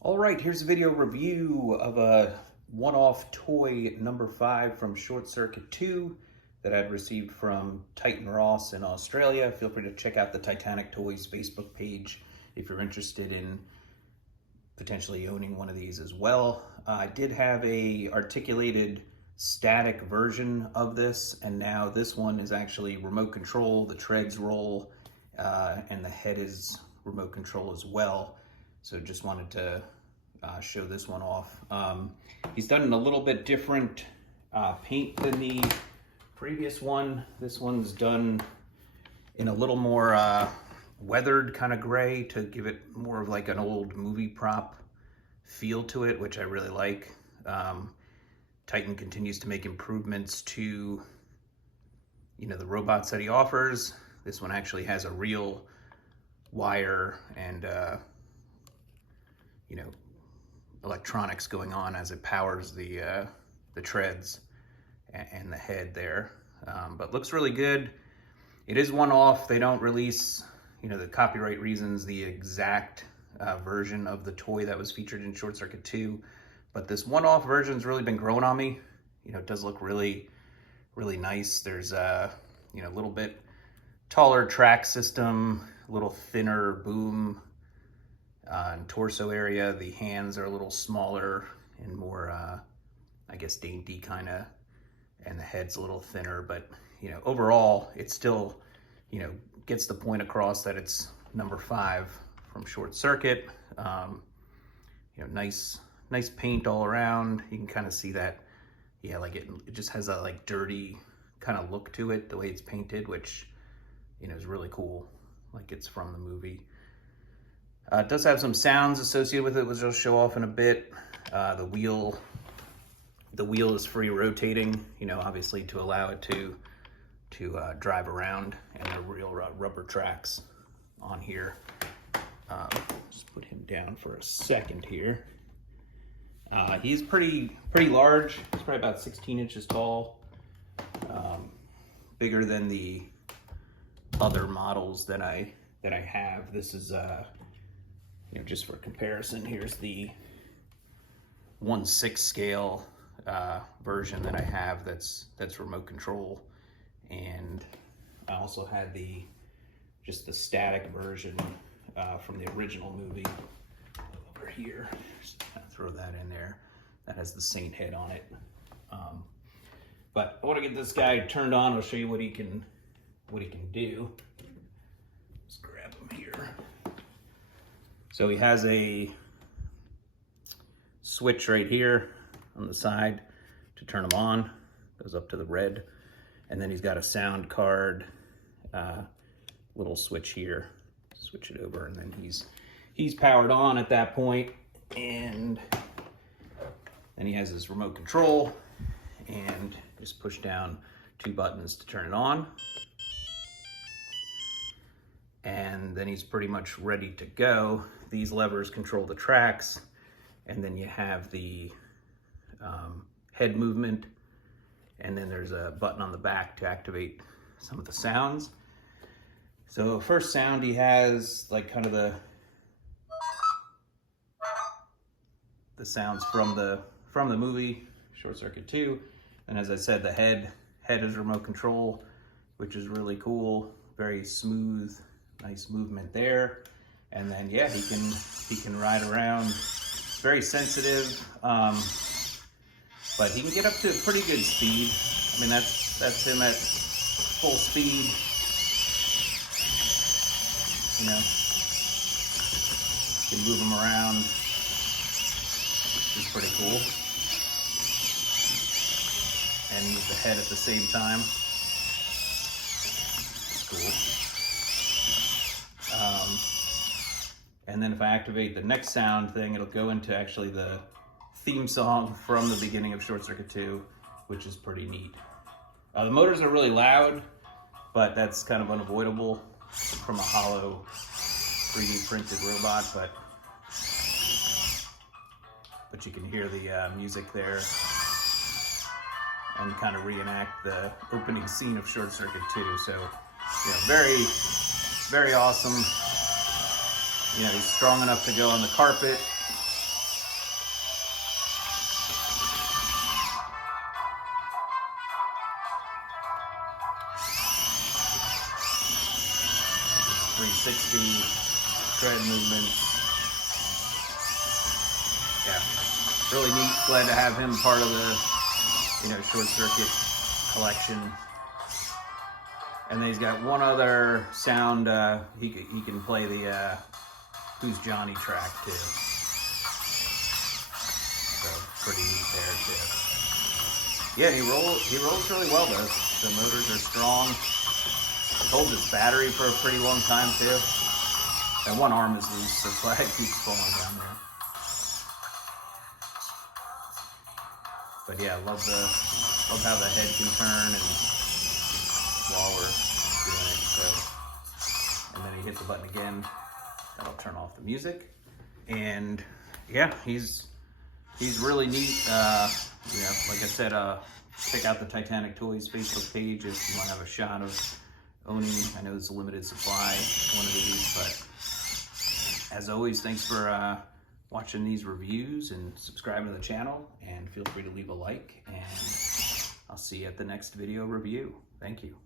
All right, here's a video review of a one-off toy number 5 from Short Circuit 2 that I'd received from Titan Ross in Australia. Feel free to check out the Titanic Toys Facebook page if you're interested in potentially owning one of these as well. I did have a articulated static version of this, and now this one is actually remote control. The treads roll, and the head is remote control as well. So just wanted to show this one off. He's done a little bit different paint than the previous one. This one's done in a little more weathered kind of gray to give it more of like an old movie prop feel to it, which I really like. Titan continues to make improvements to, the robots that he offers. This one actually has a real wire and, electronics going on as it powers the treads and the head there. But looks really good. It is one-off. They don't release, the copyright reasons, the exact version of the toy that was featured in Short Circuit 2. But this one-off version's really been growing on me. It does look really, really nice. There's a, little bit taller track system, a little thinner boom and torso area. The hands are a little smaller and more, I guess, dainty kind of, and the head's a little thinner. But, overall, it still, gets the point across that it's number 5 from Short Circuit. Nice paint all around. You can kind of see that, like it just has a like dirty kind of look to it, the way it's painted, which, is really cool, like it's from the movie. It does have some sounds associated with it, which I'll show off in a bit. The wheel is free rotating, obviously to allow it to drive around, and the real rubber tracks on here. Just put him down for a second here. He's pretty large. He's probably about 16 inches tall. Bigger than the other models that I have. This is just for comparison, here's the 1/6 scale version that I have that's remote control, and I also had just the static version from the original movie over here. Just throw that in there. That has the Saint head on it. But I want to get this guy turned on. I'll show you what he can do. Let's grab him here. So he has a switch right here on the side to turn him on. Goes up to the red. And then he's got a sound card, little switch here. Switch it over, and then he's powered on at that point. And then he has his remote control, and just push down 2 buttons to turn it on. And then he's pretty much ready to go. These levers control the tracks, and then you have the head movement, and then there's a button on the back to activate some of the sounds. So first sound he has like kind of the sounds from the movie Short Circuit 2. And as I said, the head is remote control, which is really cool. Very smooth, nice movement there. And then yeah, he can ride around. Very sensitive, but he can get up to a pretty good speed. I mean, that's him at full speed. You can move him around, which is pretty cool. And move the head at the same time. Cool. And then if I activate the next sound thing, it'll go into actually the theme song from the beginning of Short Circuit 2, which is pretty neat. The motors are really loud, but that's kind of unavoidable from a hollow 3D printed robot, but you can hear the music there and kind of reenact the opening scene of Short Circuit 2. So, very, very awesome. He's strong enough to go on the carpet. 360 tread movements. Yeah, really neat. Glad to have him part of the, Short Circuit collection. And then he's got one other sound. He can play the Who's Johnny track too. So pretty neat there too. Yeah, he rolls really well though. The motors are strong. Holds his battery for a pretty long time too. And one arm is loose, the flag keeps falling down there. But yeah, love how the head can turn and while we're doing it. So, and then he hit the button again. That'll turn off the music. And yeah, he's really neat. Like I said, check out the Titanic Toys Facebook page if you want to have a shot of owning. I know it's a limited supply, one of these, but as always, thanks for watching these reviews and subscribing to the channel, and feel free to leave a like, and I'll see you at the next video review. Thank you.